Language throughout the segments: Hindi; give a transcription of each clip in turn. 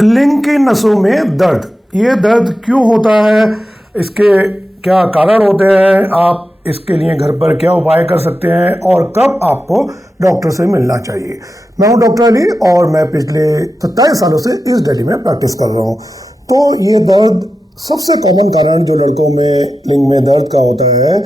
लिंग की नसों में दर्द, ये दर्द क्यों होता है, इसके क्या कारण होते हैं, आप इसके लिए घर पर क्या उपाय कर सकते हैं और कब आपको डॉक्टर से मिलना चाहिए। मैं हूं डॉक्टर अली और मैं पिछले 27 सालों से इस दिल्ली में प्रैक्टिस कर रहा हूं। तो ये दर्द सबसे कॉमन कारण जो लड़कों में लिंग में दर्द का होता है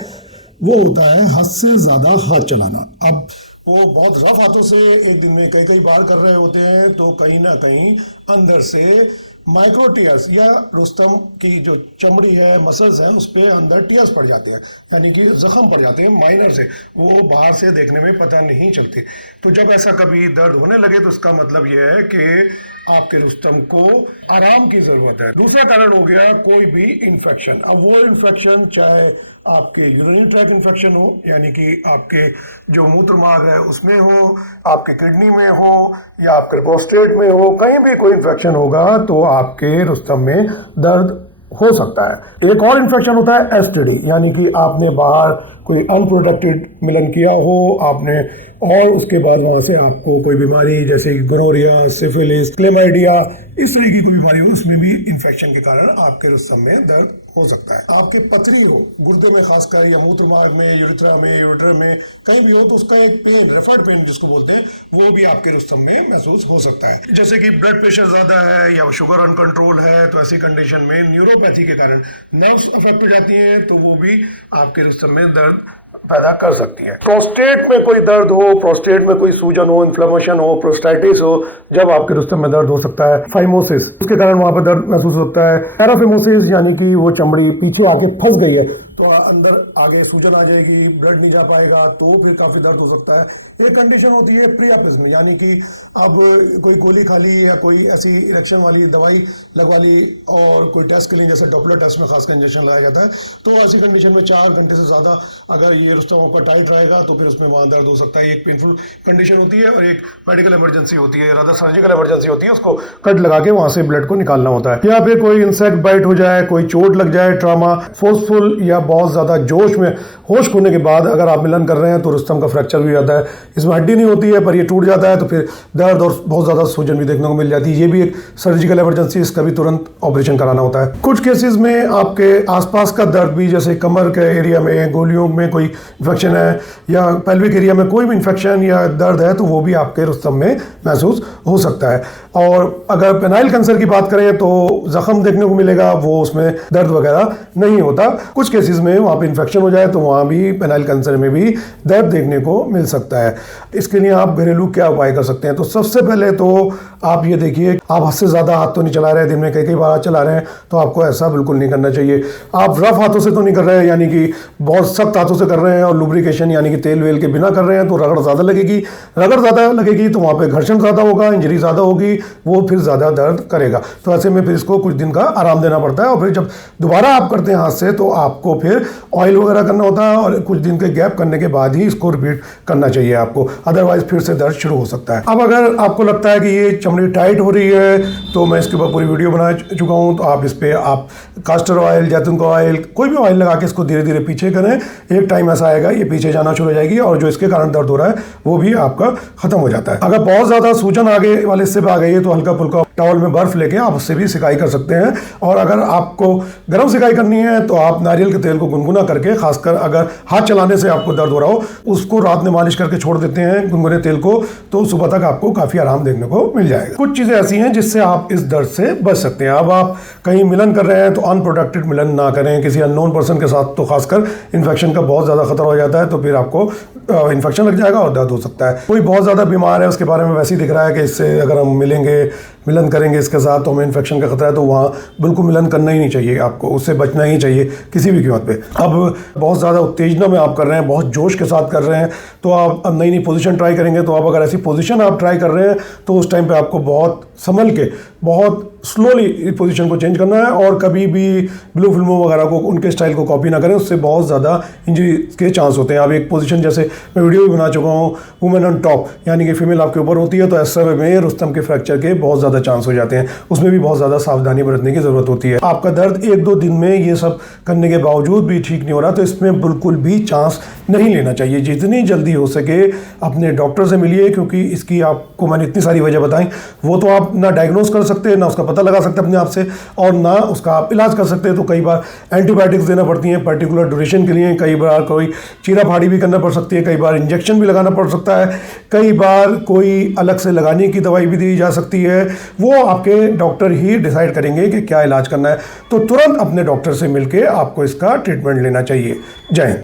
वो होता है हद से ज़्यादा हाथ चलाना। अब वो बहुत रफ हाथों से एक दिन में कई बार कर रहे होते हैं तो कहीं ना कहीं अंदर से माइक्रो टीयर्स या रुस्तम की जो चमड़ी है, मसल्स हैं, उस पर अंदर टीयर्स पड़ जाते हैं, यानी कि जख्म पड़ जाते हैं माइनर से, वो बाहर से देखने में पता नहीं चलते। तो जब ऐसा कभी दर्द होने लगे तो इसका मतलब यह है कि आपके रुस्तम को आराम की ज़रूरत है। दूसरा कारण हो गया कोई भी इन्फेक्शन। अब वो इन्फेक्शन चाहे आपके यूरिनरी ट्रैक इन्फेक्शन हो, यानी कि आपके जो मूत्र मार्ग है उसमें हो, आपके किडनी में हो या आपके प्रोस्टेट में हो, कहीं भी कोई इन्फेक्शन होगा तो आपके रुस्तम में दर्द हो सकता है। एक और इन्फेक्शन होता है एसटीडी, यानी कि आपने बाहर कोई अनप्रोटेक्टेड मिलन किया हो आपने और उसके बाद वहाँ से आपको कोई बीमारी जैसे गोनोरिया, सिफिलिस, क्लेमाइडिया, इस तरह की कोई बीमारी हो, उसमें भी इन्फेक्शन के कारण आपके रुस्तम में दर्द हो सकता है। आपके पथरी हो गुर्दे में खासकर या मूत्र मार्ग में, यूरिथ्रा में, यूरेटर में, कहीं भी हो तो उसका एक पेन, रेफर्ड पेन जिसको बोलते हैं, वो भी आपके रुस्तम में महसूस हो सकता है। जैसे कि ब्लड प्रेशर ज़्यादा है या शुगर अनकंट्रोल है तो ऐसी कंडीशन में न्यूरोपैथी के कारण नर्व्स अफेक्ट हो जाती हैं तो वो भी आपके रुस्तम में दर्द पैदा कर सकती है। प्रोस्टेट में कोई दर्द हो, प्रोस्टेट में कोई सूजन हो, इन्फ्लेमेशन हो, प्रोस्टाइटिस हो, जब आपके रुस्तम में दर्द हो सकता है। फाइमोसिस, उसके कारण वहां पर दर्द महसूस होता है। पैराफिमोसिस, यानी कि वो चमड़ी पीछे आके फंस गई है तो अंदर आगे सूजन आ जाएगी, ब्लड नहीं जा पाएगा तो फिर काफी दर्द हो सकता है। एक कंडीशन होती है प्रियापिज्म, यानी कि अब कोई गोली खा ली या कोई ऐसी इरेक्शन वाली दवाई लगवा ली और कोई टेस्ट के लिए, जैसे डॉपलर टेस्ट में खासकर इंजेक्शन लगाया जाता है, तो ऐसी कंडीशन में 4 घंटे से ज़्यादा अगर ये रुस्तम आपका टाइट रहेगा तो फिर उसमें वहाँ दर्द हो सकता है। एक पेनफुल कंडीशन होती है और एक मेडिकल इमरजेंसी होती है, रादर सर्जिकल इमरजेंसी होती है, उसको कट लगा के वहाँ से ब्लड को निकालना होता है। या फिर कोई इंसेक्ट बाइट हो जाए, कोई चोट लग जाए, ट्रामा, फोर्सफुल या बहुत ज़्यादा जोश में होश खोने के बाद अगर आप मिलन कर रहे हैं तो रुस्तम का फ्रैक्चर भी जाता है। इसमें हड्डी नहीं होती है पर ये टूट जाता है तो फिर दर्द और बहुत ज़्यादा सूजन भी देखने को मिल जाती है। ये भी एक सर्जिकल इमरजेंसी, इसका भी तुरंत ऑपरेशन कराना होता है। कुछ केसेस में आपके आसपास का दर्द भी, जैसे कमर के एरिया में, गोलियों में कोई इन्फेक्शन है या पेल्विक एरिया में कोई भी इन्फेक्शन या दर्द है तो वो भी आपके रुस्तम में महसूस हो सकता है। और अगर पेनाइल कैंसर की बात करें तो जख्म देखने को मिलेगा, वो उसमें दर्द वगैरह नहीं होता। कुछ केसेस में वहाँ पे इन्फेक्शन हो जाए तो वहाँ भी पेनाइल कैंसर में भी दर्द देखने को मिल सकता है। इसके लिए आप घरेलू क्या उपाय कर सकते हैं? तो सबसे पहले तो आप ये देखिए, आप हद से ज़्यादा हाथ तो नहीं चला रहे, दिन में कई बार हाथ चला रहे हैं तो आपको ऐसा बिल्कुल नहीं करना चाहिए। आप रफ हाथों से तो नहीं कर रहे हैं, यानी कि बहुत सख्त हाथों से कर रहे हैं और लुब्रिकेशन यानी कि तेल वेल के बिना कर रहे हैं तो रगड़ ज़्यादा लगेगी। रगड़ ज़्यादा लगेगी तो वहाँ पे घर्षण ज़्यादा होगा, इंजरी ज़्यादा होगी, वो फिर ज़्यादा दर्द करेगा। तो ऐसे में फिर इसको कुछ दिन का आराम देना पड़ता है और फिर जब दोबारा आप करते हैं हाथ से तो आपको फिर ऑयल वगैरह करना होता है और कुछ दिन के गैप करने के बाद ही इसको रिपीट करना चाहिए आपको, अदरवाइज फिर से दर्द शुरू हो सकता है। अब अगर आपको लगता है कि ये चमड़ी टाइट हो रही है तो मैं इसके ऊपर पूरी वीडियो बना चुका हूँ, तो आप इस पर आप कास्टर ऑयल, जैतून का ऑयल, कोई भी ऑयल लगा के इसको धीरे धीरे पीछे करें। एक टाइम ऐसा आएगा ये पीछे जाना शुरू हो जाएगी और जो इसके कारण दर्द हो रहा है वो भी आपका खत्म हो जाता है। अगर बहुत ज़्यादा सूजन आगे वाले हिस्से पे आ गई है तो हल्का फुल्का टॉवल में बर्फ लेके आप उससे भी सिकाई कर सकते हैं। और अगर आपको गर्म सिकाई करनी है तो आप नारियल के तेल को गुनगुना करके, खासकर अगर हाथ चलाने से आपको दर्द हो रहा हो, उसको रात में मालिश करके छोड़ देते हैं गुनगुने तेल को, तो सुबह तक आपको काफ़ी आराम देखने को मिल जाएगा। कुछ चीज़ें ऐसी हैं जिससे आप इस दर्द से बच सकते हैं। अब आप कहीं मिलन कर रहे हैं तो अनप्रोटेक्टेड मिलन ना करें किसी अननोन पर्सन के साथ, तो खासकर इन्फेक्शन का बहुत ज़्यादा खतरा हो जाता है तो फिर आपको इन्फेक्शन लग जाएगा और दर्द हो सकता है। कोई बहुत ज़्यादा बीमार है, उसके बारे में वैसे ही दिख रहा है कि इससे अगर हम मिलन करेंगे इसके साथ तो हमें इन्फेक्शन का खतरा है, तो वहाँ बिल्कुल मिलन करना ही नहीं चाहिए आपको, उससे बचना ही चाहिए किसी भी कीमत पे। अब बहुत ज़्यादा उत्तेजना में आप कर रहे हैं, बहुत जोश के साथ कर रहे हैं तो आप अब नई पोजीशन ट्राई करेंगे, तो आप अगर ऐसी पोजीशन आप ट्राई कर रहे हैं तो उस टाइम पे आपको बहुत संभल के, बहुत स्लोली इस पोजीशन को चेंज करना है और कभी भी ब्लू फिल्मों वगैरह को उनके स्टाइल को कॉपी ना करें, उससे बहुत ज़्यादा इंजरी के चांस होते हैं। अब एक पोजीशन जैसे मैं वीडियो भी बना चुका हूँ, वुमेन ऑन टॉप, यानी कि फीमेल आपके ऊपर होती है, तो ऐसे में रुस्तम के फ्रैक्चर के बहुत ज़्यादा चांस हो जाते हैं। उसमें भी बहुत ज़्यादा सावधानी बरतने की ज़रूरत होती है। आपका दर्द 1-2 दिन में ये सब करने के बावजूद भी ठीक नहीं हो रहा, तो इसमें बिल्कुल भी चांस नहीं लेना चाहिए। जितनी जल्दी हो सके अपने डॉक्टर से मिलिए, क्योंकि इसकी आपको मैंने इतनी सारी वजह बताई, वो तो आप ना डायग्नोस कर सकते हैं, ना उसका पता लगा सकते हैं अपने आप से, और ना उसका आप इलाज कर सकते हैं। तो कई बार एंटीबायोटिक्स देना पड़ती हैं पर्टिकुलर ड्यूरेशन के लिए, कई बार कोई चीरा फाड़ी भी करना पड़ सकती है, कई बार इंजेक्शन भी लगाना पड़ सकता है, कई बार कोई अलग से लगाने की दवाई भी दी जा सकती है। वो आपके डॉक्टर ही डिसाइड करेंगे कि क्या इलाज करना है। तो तुरंत अपने डॉक्टर से मिलकर आपको इसका ट्रीटमेंट लेना चाहिए। जय हिंद।